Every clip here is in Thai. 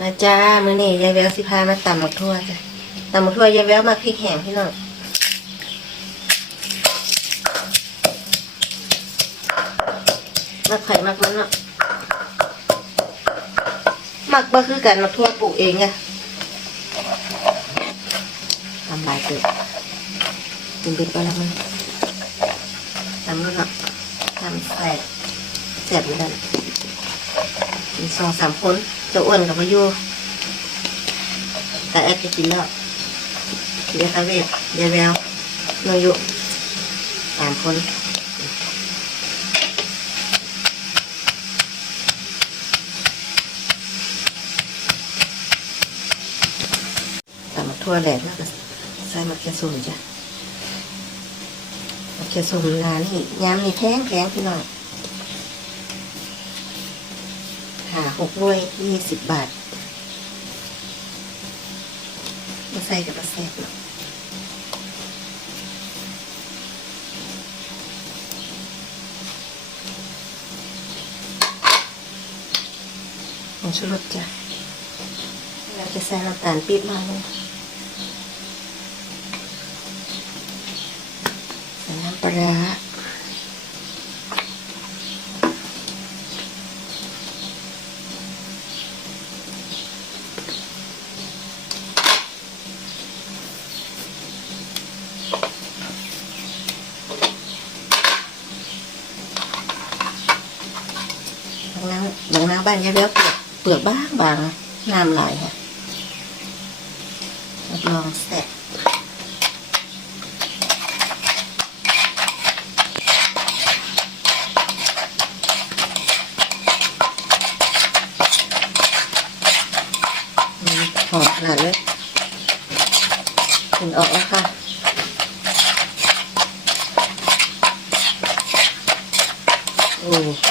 มาจ้ามื้อนี้ยายแววสิพามาตำหมักทั่วจ้ะตำหมักทั่วยายแววมาพริกแห้งพี่น้องมาไข่มักมันเนาะมักบ่คือกันมักทั่วปลูกเองไงทำลายเกิดกินเป็นก็แล้วมันทำแล้วเนาะทำใส่แสบอยู่นั่นมีสองสามคน เจะอ้วนกับมาอยู่แต่แอดจะกินแล้วเดี๋ยวคาเวทเดี๋ยวแววโนยุสามคนตำมาทั่วแหลกแล้วก็ใส่มะเขือส้มจ้ะมะเขือส้มร้านนี่ยำนี่แพงแพงพี่น้อง หาหกหน่วยยี่สิบบาทมาใส่กับมาแซ่บเนาะผงชูรสจ้ะเราจะใส่น้ำตาลปี๊บมาลงใส่น้ำปลาร้างน้ำบางน้ำบ้านยายแววเปลือกเปลือกบ้างบางน้ำไหลค่ะรับรองแซ่บอืมหอมขนาดเลยถึงออกแล้วค่ะโอ้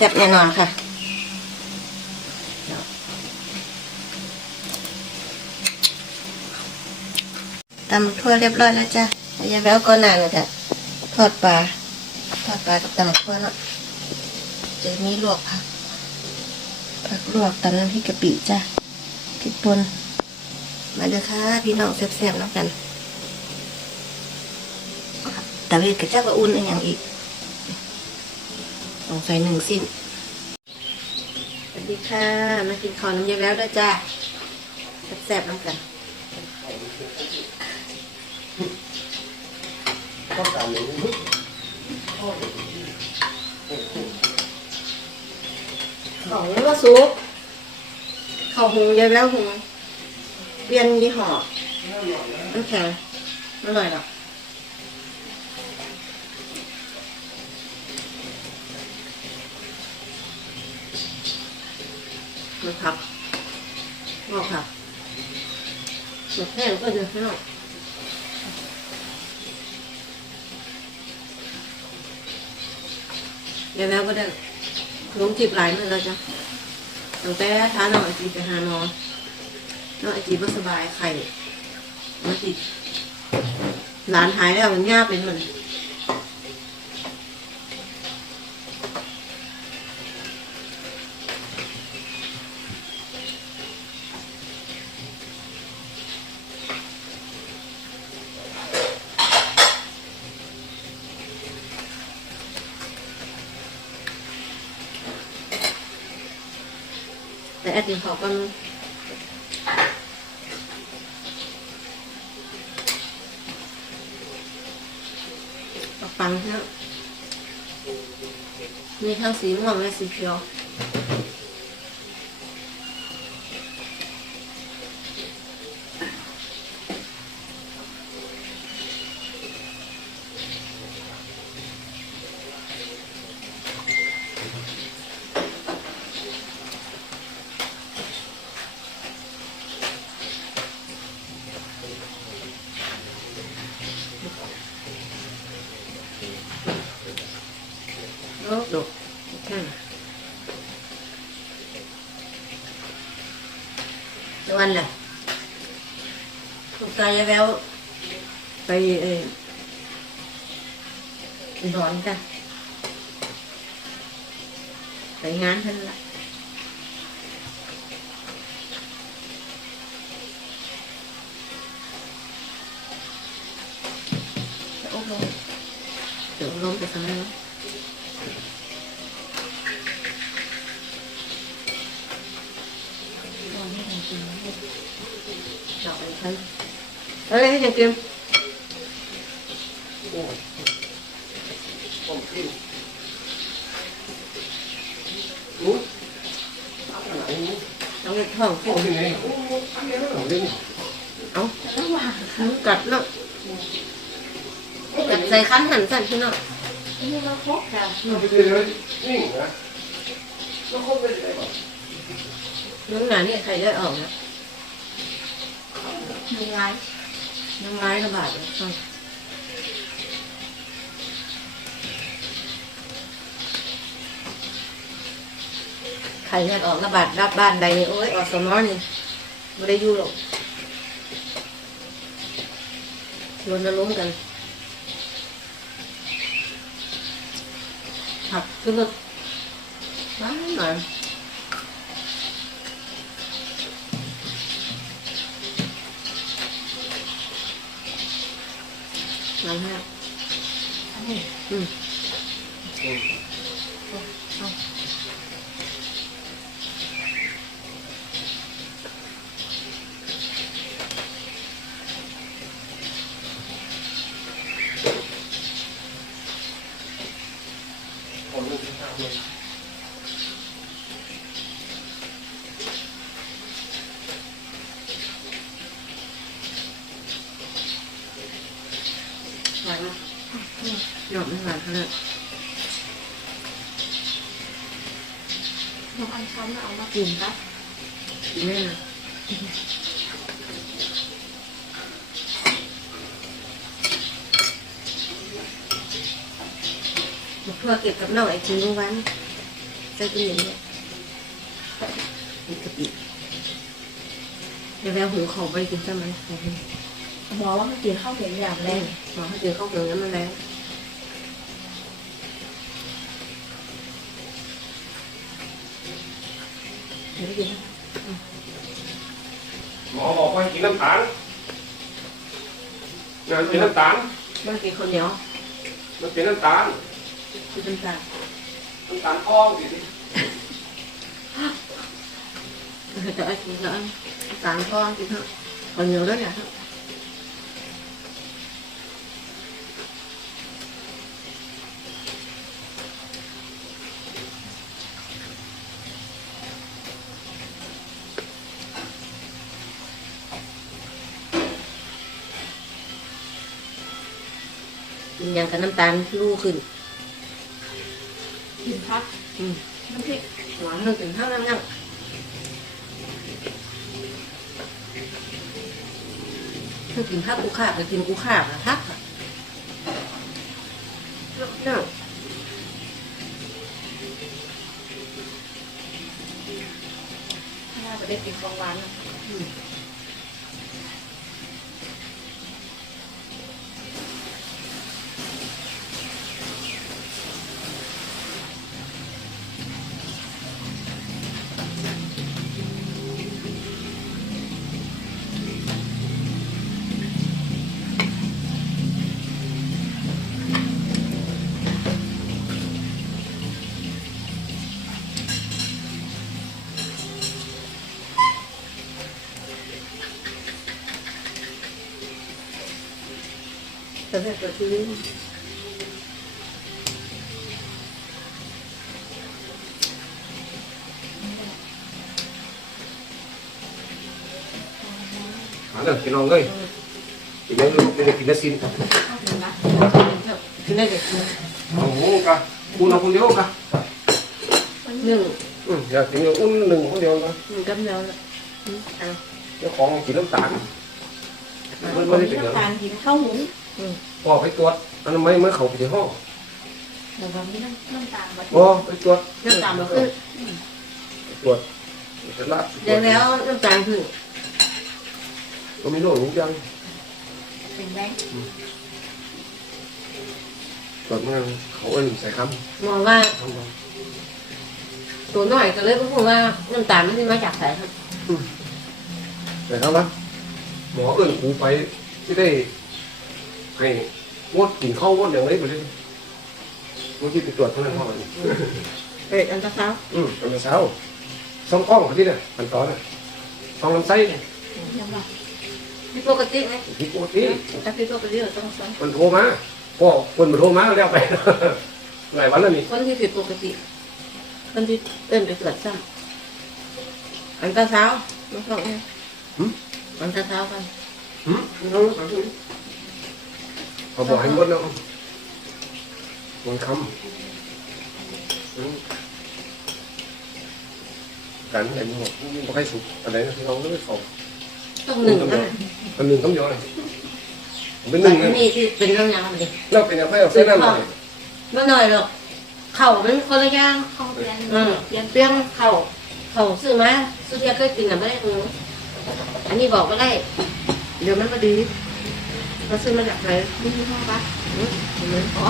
แซ่บแน่นอนค่ะตำทั่วเรียบร้อยแล้วจ้ะยายแววก็นานแล้วจ้ะทอดปลา ทอดปลากับตำทั่วเนาะจะมีลวกผัก ผักลวกตำน้ำพริกกะปิจ้ะพริกป่นมาเด้อค่ะ พี่น้องแซ่บๆแล้วกันแต่เวทกระเจ้าก็อุ่นอีกอย่างอีก สงสัยหนึ่งสิ้น สวัสดีค่ะ มากินข้าวน้ำเย็นแล้วด้วยจ้าแซ่บๆน้ำกันของนี่ว่าซุปข้าวหุงเยอะแล้วหุงเปลี่ยนยี่ห้อน้ำแข็งอร่อยหรอ มันผักงอกผักหมดแห้งก็จะไม่ออกเดี๋ยวแล้วก็ได้ลงจีบหลายมือแล้วจ้ะตั้งแต่ท้าน้องไอจีไปหาหมอน้องไอจีไม่สบายไข่มาติดหลานหายแล้วมันยากเป็นมัน อดมินเขาก็ปักปังเถอะมีทั้งสีม่วงและสีเขียว โอ้ดกแค่วันเลยถูกใจยายแววไปเออไปนอนกัน ไปงานเท่านั้นละจะอบรมเดี๋ยวอบรมไปทำอะไรวะเจาะไปทัน อะไรให้ยังกินผมกินนู้นเอาไปไหนนู้นเอาเงินทองกินเอาไปไหนโอ้โหอันนี้เราเล่นเอากัดเนาะกัดใส่คันหันสั่นพี่เนาะนี่เราครบค่ะเราไปเลยนิ่งนะแล้วคนไปไหนบ้างเรื่องงานนี่ใครได้ออกนะมีไง น้ำลายระบาดเลยต้องใครได้ออกระบาดรับบ้านใดนี่โอ้ยออกสมอนี่ไม่ได้อยู่หรอกชวนจะล้มกันผักขึ้นรถบ้านหน่อย น้ำแห้งอันนี้อืมคนนึงทาเลย หวานไหมหยอดไม่หวานเท่านั้น น้องอันชันเอามากินนะกินแม่นะมาเพื่อเก็บกับน้องไอ้กินทุกวันจะกินอย่างนี้มีกะปิเดี๋ยวแววหูเขาไปกินใช่ไหมขอบคุณหมอว่ามันกินข้าวเหนียวอย่างแรแรงงหมอให้กินข้าวเหนียวนั้นมันแรง เดี๋ยวกินหมอบอกว่ากินน้ำตาลงานเป็นน้ำตาลมันกินคนเดียว มันเป็นน้ำตาล คือเป็นการ น้ำตาลทองสิ จะไอ้กินแล้วตามก้อนกินเถอะค นเดียวด้วยเนี่ยกินอย่างกับน้ำตาลลู่ขึ้นกินพักอืมน้ำพริกหวานนึกถึงเท่านั้นยังถ้ากินข้าวกูขาบก็กินกูขาบนะทักอะเนี่ยน่าจะได้กินของหวานแต่ถ้าเกิดที่นี่หาเรื่อง กินได้เด็กโอ้โหกะคุณเอาคนเดียวกะหนึ่งอืมอยากกินอุ่นหนึ่งคน เดียวกะหนึ่งกับเดียวละอืมเอาเจ้าของกินน้ำตาลมันคไม่นได้ที่เป็นอย่างน้ำตาลกินข้าวหุงพอไปตรวจอันนั้นไม่ไม่เขาไปที่ห้องเดี๋ยววันนี้น้ำน้ำตาลมาพอไปตรวจน้ำตาลมาขึ้นตรวจเสร็จแล้วเดี๋ยวแล้วน้ำตาลขึ้นก็มีโรคหูยังเป็นแรงตรวจมาเขาเอ็นใส่คมองว่าำคำว่าตัวน้อยก็เลยพูดว่าน้ำตาลมันมาจากไหนครับแต่ครับว่าหมอเอิ้นกูไปที่ได้ ให้งดกินข้าวงดอย่างไรไปเลยเมื่อกี้ไปตรวจเท่านั้นพ่อมันเอ็ดอันตราซาวด์อืมตอนเช้าสองกล้องที่เนี่ยมันตอนน่ะสองลำไส้เนี่ยยังบอกผิดปกติไหมผิดปกติถ้าผิดปกติเราต้องสอนมันโทรมาพ่อคนมาโทรมาแล้วไป หลายวันแล้วนี่คนที่ผิดปกติ คนที่เอิ้นไปตรวจซ้ำอันตราซาวด์มันก็เนี่ยอันตราซาวด์กันหืมน้อง เขาบอกให้งดแล้วมันคำอืมกันอะไรนี่บอกไม่ค่อยสุกอะไรนะที่เราไม่เขาต้องหนึ่งนะอันหนึ่งต้องเยอะเลยผมเป็นหนึ่งอันะนนี้ที่เป็นเรื่องยังไงเราเป็นอะไรเอาเส้นนั่นเลยไม่หน่อยหรอกเข่ามันคนละอย่างข้าวเปลี่ยนอืมเปลี่ยนเปรี้ยงเข่าเข่าซื้อมาซื้อเทียเคยกินอะไม่ได้อืมอันนี้บอกก็ได้ เดี๋ยวมันมาดี เราซื้อมาจากไหนมียี่ห้อปะอืมเห็นไหมอ๋อ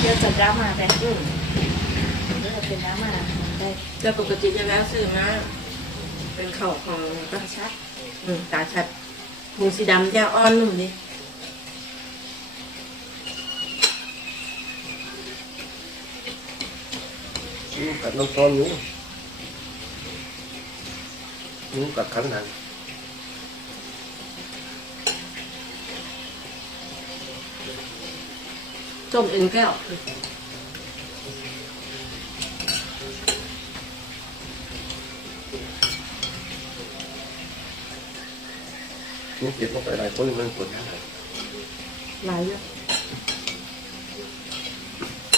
เดี๋ยวจะดราม่าแต่อืมเดี๋ยวจะเป็นดราม่าได้แต่ปกติจะแล้วซื้อมาเป็นเข่าของกระชับอืมตาชัดหมูสีดำจะอ่อนนุ่มดิกัดน้ำซ้อนอยู่ นู้กัดขันหันต้มเอ็นแก้วนู้เก็บลงไปหลายคนมันปวดหัวหลายเยอะ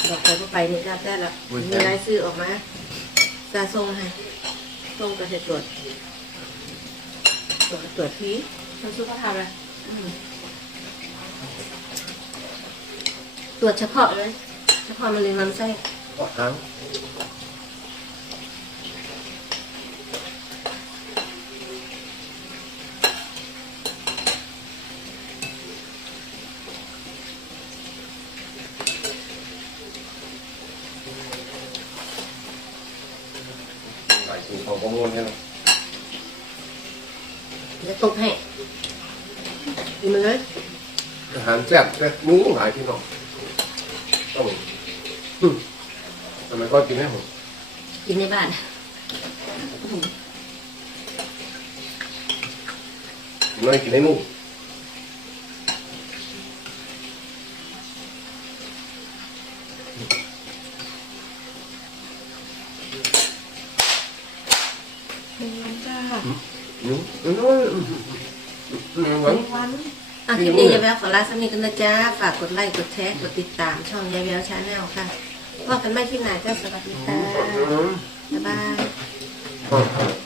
บอกไปก็ไปนี่ได้ได้ละมีรายซื้อออกมาจะส่งให้ส่งกระเทตรวจ ตรวจตรวจทีมันสู้เขาทำอะไรตรวจเฉพาะเลย เฉพาะมะเร็งลำไส้ปวดหางหลายสิ่งของประมวลกัน จะตกให้ดีมาเลยอาหารแซ่บแต่นู้หลายพี่น้องต้องอืมทำไมก็กินให้ผมกินในบ้านน้อยกินให้นุ่มเป็นวันจ้า นุ่มน้อยอืมหวานวันอะคลิปนี้ยายแววขอลาสามีกันนะจ๊ะ ฝากกดไลค์ กดแชร์ กดติดตามช่องยายแววชาแนลค่ะว่ากันไม่ที่ไหนก็สวัสดีค่ะอืมบ๊ายบายอืม